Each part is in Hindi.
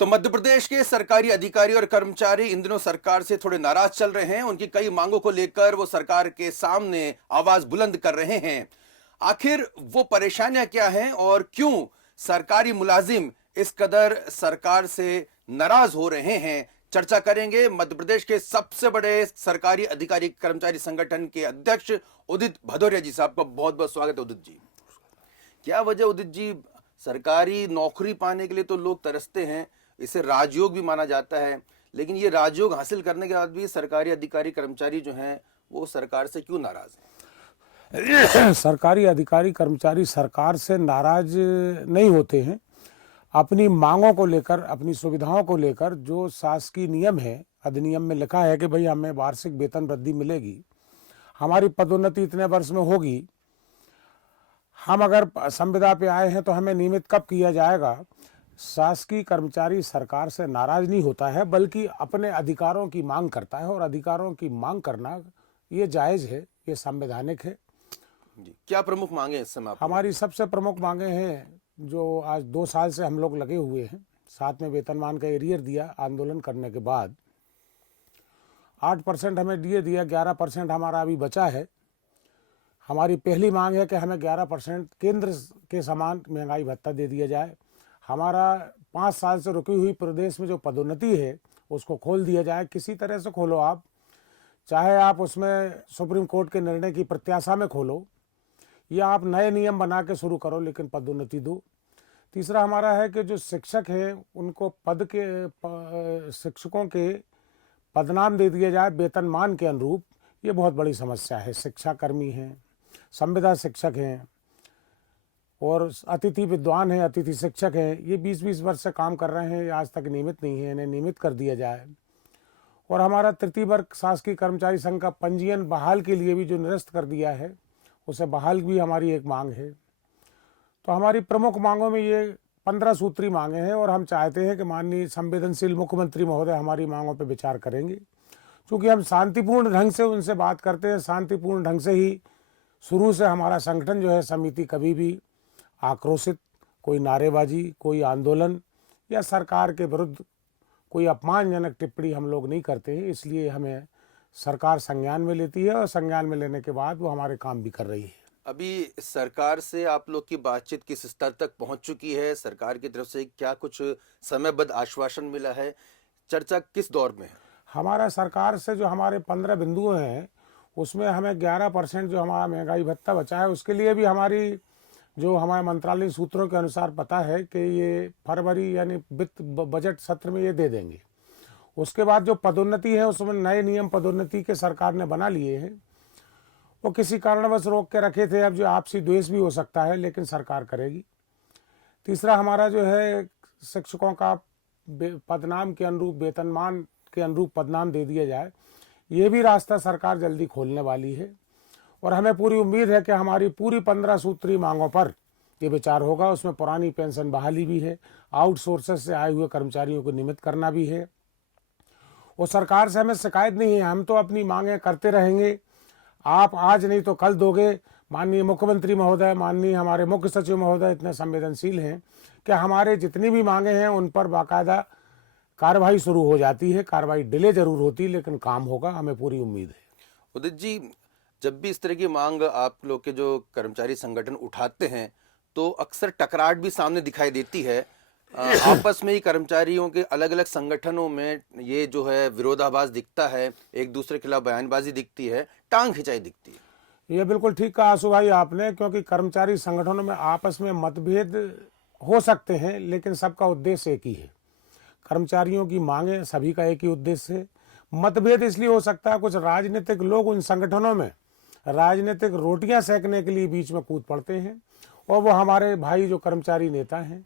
तो मध्य प्रदेश के सरकारी अधिकारी और कर्मचारी इन दिनों सरकार से थोड़े नाराज चल रहे हैं। उनकी कई मांगों को लेकर वो सरकार के सामने आवाज बुलंद कर रहे हैं। आखिर वो परेशानियां क्या हैं और क्यों सरकारी मुलाजिम इस कदर सरकार से नाराज हो रहे हैं, चर्चा करेंगे। मध्य प्रदेश के सबसे बड़े सरकारी अधिकारी कर्मचारी संगठन के अध्यक्ष उदित भदौरिया जी साहब का बहुत बहुत स्वागत है। उदित जी, क्या वजह उदित जी, सरकारी नौकरी पाने के लिए तो लोग तरसते हैं, इसे राजयोग भी माना जाता है, लेकिन ये राजयोग हासिल करने के बाद भी सरकारी अधिकारी कर्मचारी जो हैं वो सरकार से क्यों नाराज हैं? सरकारी अधिकारी कर्मचारी सरकार से नाराज नहीं होते हैं। अपनी मांगों को लेकर, अपनी सुविधाओं को लेकर जो शासकीय नियम है, अधिनियम में लिखा है कि भाई हमें वार्षिक वेतन वृद्धि मिलेगी, हमारी पदोन्नति इतने वर्ष में होगी, हम अगर संविदा पे आए हैं तो हमें नियमित कब किया जाएगा। शासकीय कर्मचारी सरकार से नाराज नहीं होता है, बल्कि अपने अधिकारों की मांग करता है, और अधिकारों की मांग करना ये जायज़ है, ये संवैधानिक है। जी, क्या प्रमुख मांगे इस समय? हमारी सबसे प्रमुख मांगे हैं, जो आज 2 साल से हम लोग लगे हुए हैं, साथ में वेतनमान का एरियर दिया आंदोलन करने के बाद, 8% हमें दिया, 11% हमारा अभी बचा है। हमारी पहली मांग है कि हमें 11% केंद्र के समान महंगाई भत्ता दे दिया जाए। हमारा 5 साल से रुकी हुई प्रदेश में जो पदोन्नति है उसको खोल दिया जाए। किसी तरह से खोलो आप, चाहे आप उसमें सुप्रीम कोर्ट के निर्णय की प्रत्याशा में खोलो या आप नए नियम बना के शुरू करो, लेकिन पदोन्नति दो। तीसरा हमारा है कि जो शिक्षक हैं उनको शिक्षकों के पदनाम दे दिया जाए वेतनमान के अनुरूप। ये बहुत बड़ी समस्या है। शिक्षाकर्मी हैं, संविदा शिक्षक हैं और अतिथि विद्वान हैं, अतिथि शिक्षक हैं, ये 20-20 वर्ष से काम कर रहे हैं, आज तक नियमित नहीं है, इन्हें नियमित कर दिया जाए। और हमारा तृतीय वर्ग शासकीय कर्मचारी संघ का पंजीयन बहाल के लिए भी जो निरस्त कर दिया है, उसे बहाल भी हमारी एक मांग है। तो हमारी प्रमुख मांगों में ये 15 सूत्री मांगे हैं, और हम चाहते हैं कि माननीय संवेदनशील मुख्यमंत्री महोदय हमारी मांगों पर विचार करेंगे। क्योंकि हम शांतिपूर्ण ढंग से उनसे बात करते हैं, शांतिपूर्ण ढंग से ही शुरू से हमारा संगठन जो है, समिति, कभी भी आक्रोशित, कोई नारेबाजी, कोई आंदोलन या सरकार के विरुद्ध कोई अपमानजनक टिप्पणी हम लोग नहीं करते हैं। इसलिए हमें सरकार संज्ञान में लेती है, और संज्ञान में लेने के बाद वो हमारे काम भी कर रही है। अभी सरकार से आप लोग की बातचीत किस स्तर तक पहुंच चुकी है? सरकार की तरफ से क्या कुछ समयबद्ध आश्वासन मिला है? चर्चा किस दौर में है? हमारा सरकार से जो हमारे 15 बिंदु हैं, उसमें हमें 11% जो हमारा महंगाई भत्ता बचा है, उसके लिए भी हमारी जो हमारे मंत्रालय सूत्रों के अनुसार पता है कि ये फरवरी यानी वित्त बजट सत्र में ये दे देंगे। उसके बाद जो पदोन्नति है उसमें नए नियम पदोन्नति के सरकार ने बना लिए हैं, वो किसी कारणवश रोक के रखे थे। अब जो आपसी द्वेष भी हो सकता है, लेकिन सरकार करेगी। तीसरा हमारा जो है, शिक्षकों का पदनाम के अनुरूप, वेतनमान के अनुरूप पदनाम दे दिया जाए, ये भी रास्ता सरकार जल्दी खोलने वाली है। और हमें पूरी उम्मीद है कि हमारी पूरी 15 सूत्री मांगों पर ये विचार होगा। उसमें पुरानी पेंशन बहाली भी है, आउटसोर्सेस से आए हुए कर्मचारियों को नियमित करना भी है। और सरकार से हमें शिकायत नहीं है, हम तो अपनी मांगें करते रहेंगे। आप आज नहीं तो कल दोगे। माननीय मुख्यमंत्री महोदय, माननीय हमारे मुख्य सचिव महोदय इतने संवेदनशील हैं कि हमारे जितनी भी मांगे हैं उन पर बाकायदा कार्रवाई शुरू हो जाती है। कार्रवाई डिले जरूर होती है, लेकिन काम होगा, हमें पूरी उम्मीद है। उदित जी, जब भी इस तरह की मांग आप लोग के जो कर्मचारी संगठन उठाते हैं तो अक्सर टकराहट भी सामने दिखाई देती है। आपस में ही कर्मचारियों के अलग अलग संगठनों में ये जो है विरोधाभास दिखता है, एक दूसरे के खिलाफ बयानबाजी दिखती है, टांग खिंचाई दिखती है। ये बिल्कुल ठीक कहा आशु भाई आपने, क्योंकि कर्मचारी संगठनों में आपस में मतभेद हो सकते हैं, लेकिन सबका उद्देश्य एक ही है। कर्मचारियों की मांगे सभी का एक ही उद्देश्य है। मतभेद इसलिए हो सकता है, कुछ राजनीतिक लोग उन संगठनों में राजनीतिक रोटियां सेकने के लिए बीच में कूद पड़ते हैं, और वो हमारे भाई जो कर्मचारी नेता हैं,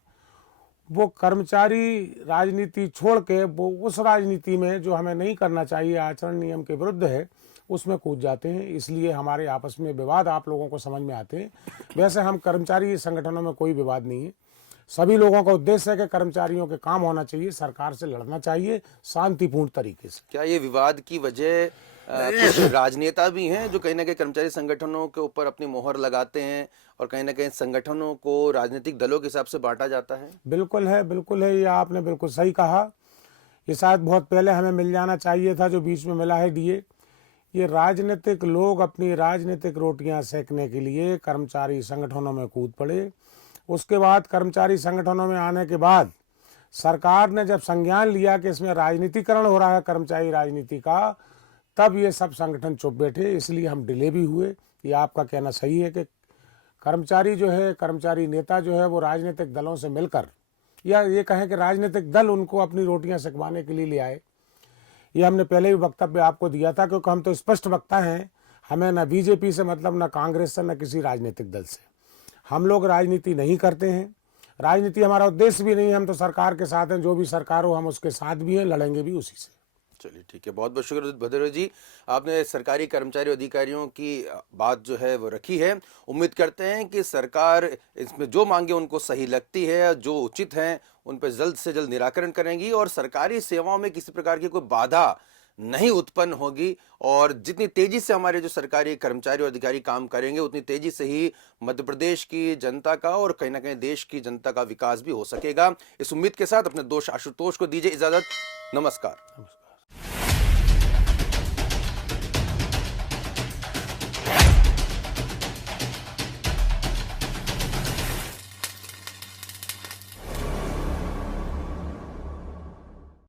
वो कर्मचारी राजनीति छोड़ के वो उस राजनीति में जो हमें नहीं करना चाहिए, आचरण नियम के विरुद्ध है, उसमें कूद जाते हैं। इसलिए हमारे आपस में विवाद आप लोगों को समझ में आते हैं। वैसे हम कर्मचारी संगठनों में कोई विवाद नहीं है। सभी लोगों का उद्देश्य है कि कर्मचारियों के काम होना चाहिए, सरकार से लड़ना चाहिए शांतिपूर्ण तरीके से। क्या ये विवाद की वजह कुछ राजनेता भी हैं जो कहीं ना कहीं कर्मचारी संगठनों के ऊपर अपनी मोहर लगाते हैं और कहीं ना कहीं संगठनों को राजनीतिक दलों के हिसाब से बांटा जाता है। बिल्कुल है, ये आपने बिल्कुल सही कहा। ये शायद बहुत पहले हमें मिल जाना चाहिए था, जो बीच में मिला है डीए। ये राजनीतिक लोग अपनी राजनीतिक रोटियां सेकने के लिए कर्मचारी संगठनों में कूद पड़े। उसके बाद कर्मचारी संगठनों में आने के बाद सरकार ने जब संज्ञान लिया कि इसमें राजनीतिकरण हो रहा है कर्मचारी राजनीति का, तब ये सब संगठन चुप बैठे। इसलिए हम डिले भी हुए। ये आपका कहना सही है कि कर्मचारी जो है, कर्मचारी नेता जो है, वो राजनीतिक दलों से मिलकर, या ये कहें कि राजनीतिक दल उनको अपनी रोटियां सेकवाने के लिए ले आए। ये हमने पहले भी वक्तव्य आपको दिया था, क्योंकि हम तो स्पष्ट वक्ता हैं। हमें न बीजेपी से मतलब, न कांग्रेस से, न किसी राजनीतिक दल से। हम लोग राजनीति नहीं करते हैं, राजनीति हमारा उद्देश्य भी नहीं है। हम तो सरकार के साथ हैं, जो भी सरकार हो हम उसके साथ भी हैं, लड़ेंगे भी उसी से। चलिए ठीक है, बहुत बहुत शुक्रिया भद्र जी, आपने सरकारी कर्मचारी अधिकारियों की बात जो है वो रखी है। उम्मीद करते हैं कि सरकार इसमें जो मांगे उनको सही लगती है, जो उचित हैं उन पर जल्द से जल्द निराकरण करेंगी और सरकारी सेवाओं में किसी प्रकार की कोई बाधा नहीं उत्पन्न होगी। और जितनी तेजी से हमारे जो सरकारी कर्मचारी और अधिकारी काम करेंगे, उतनी तेजी से ही मध्य प्रदेश की जनता का और कहीं ना कहीं देश की जनता का विकास भी हो सकेगा। इस उम्मीद के साथ अपने दोस्त आशुतोष को दीजिए इजाजत। नमस्कार।